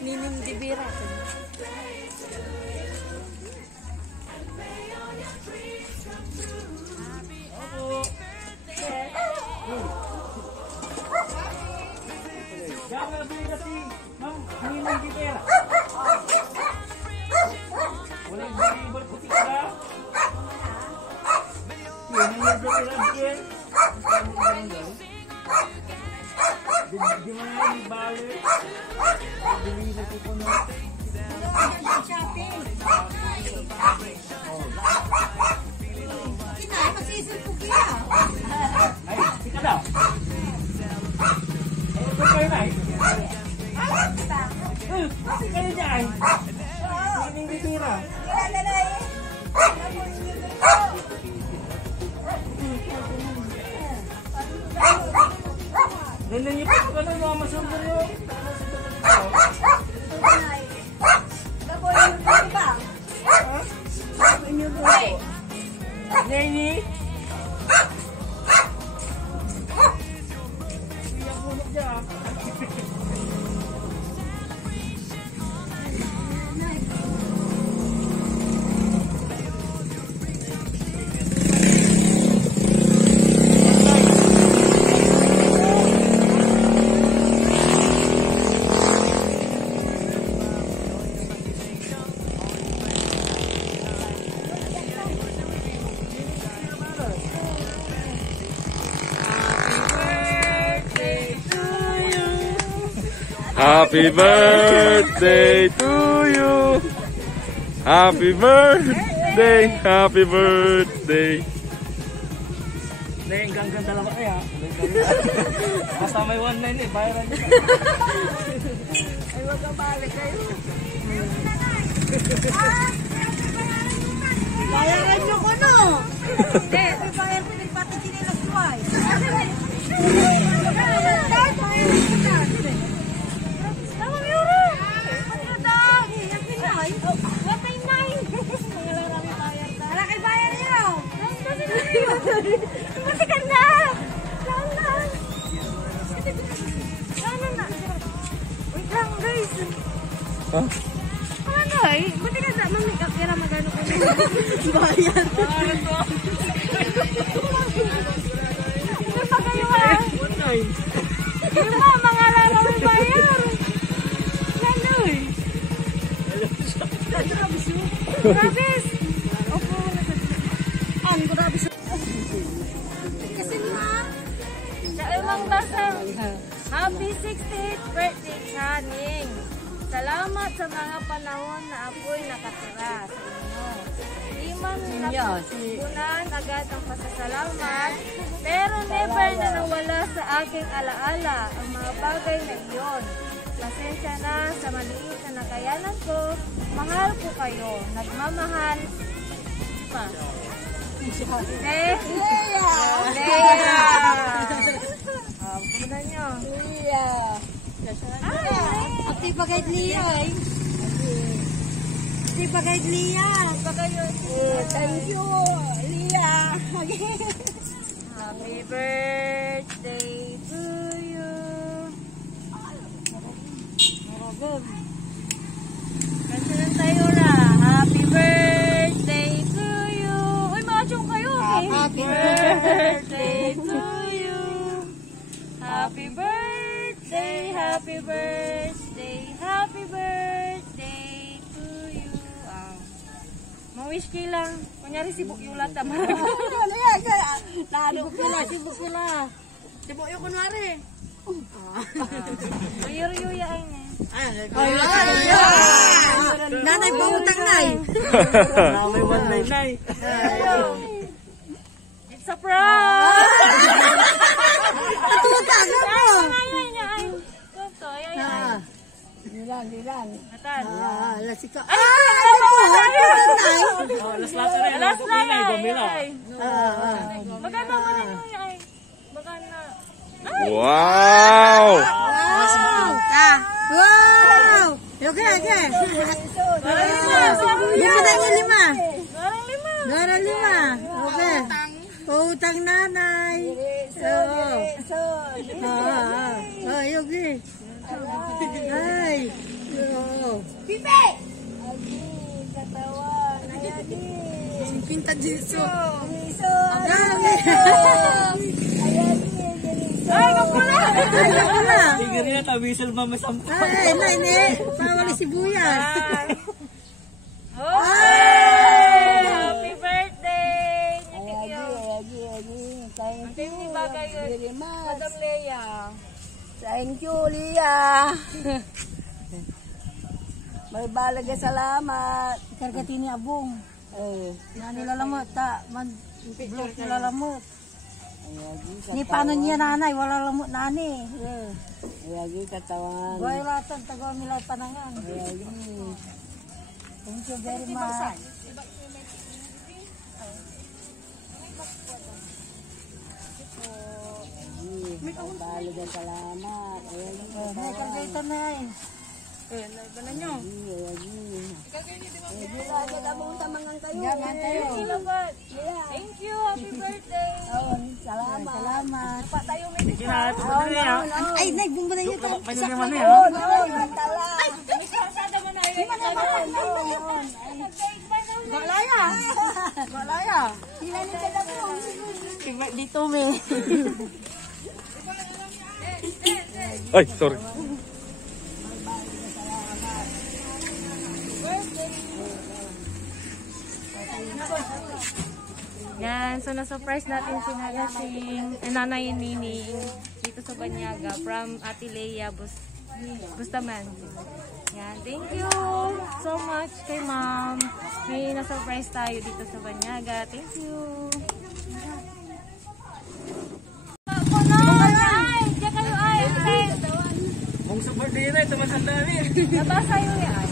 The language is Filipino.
Nining Dibira. Jangan beli kasi, Ma'am, Nining Dibira. Boleh beli berputik ka? Nining Dibira. Gimana nih balik? Beli satu kono. Shopping. Kina masisip ko kaya. Ay, tika daw. Ito kayo na eh. Kasi kayo niya ay. Nining Dibira. Nenek itu kan mau masuk dulu. Neni. Iya buluk aja. Happy birthday to you. Happy birthday, happy birthday. Neng ganggang dalawa kaya. Basta may 1.9 eh, bayaran niyo. Ay, wag ka balik kayo. Bayaran nyo ko, no? Hindi, may bayar ko din pati sinilas ko ay. Masih kena. Wait lang guys. Hah? Ano na eh? Buti ka sa mamikap kaya magano ko bayad. Ano pa kayo ha? 1.9. Yung mga lalawin bayar. Ano eh? Grabis. Opo. Ang grabis. Kasi nga. Sa imong basang. Happy 60th birthday, Chaning. Salamat sa mga panahon na apoy nakatira sa inyo. Di man napunan agad ang pasasalamat, pero never na nawala sa aking alaala ang mga bagay na iyon. Pasensya na sa maliit na nakayanan ko. Mahal ko kayo. Nagmamahal pa. Leia! Puna nyo. Leia! Ati bagay Leia eh. Ati bagay Leia. Thank you, Leia. Happy birthday to you. Maragam. Kansanan tayo na. Happy birthday to you. Uy, mga chong kayo. Happy birthday to you. Happy birthday, happy birthday, happy birthday to you. Mawish kay lang. Kunyari sibuk yung lata. Ano yan? Sibuk sila. Sibuk yung kunwari. Mayuriyo yan eh. Nanay pa utang nay. May 1.9 nay. It's a prank. Tutang ako. Dilan. Natan. Lasika. Last maganda mo na yun ay. Maganda. Wow! Wow! Okay. Garang lima. Okay. Utang nanay. Okay. Ay. sa Jisoo. Ay, kapula! Tigil na, tabisil mama sampo. Ay, nai, pawali sibuyas. Hey! Happy birthday! Ang ni bagay yun. Madam Leia. Thank you, Lia. May balaga salamat. Kargatini abong. Nani lalamot, ta. Blok lalamot. Ni paano niya nanay, wala lamot nani. Ayagi katawan. Goy latan, tagaw milay panangan. Ayagi. Thank you very much. May balaga salamat. Ayagi. May kargaitan na eh. Naibanan nyo. Thank you. Happy birthday. Salamat. Pa tayo may Ay, nagbumba na yun. Pwede naman na yan. Sada mo na yun. Galaya. Galaya. Dito me. Ay, sorry. Yan, so na-surprise natin si Nagasing, Nanay Nining dito sa Banyaga from Ate Leia Bustaman. Yan, thank you so much kay Ma'am. May na-surprise tayo dito sa Banyaga. Thank you. Ay, diyan kayo ay. Kung sa birthday na, ito masanda rin. Nabasa yun yan.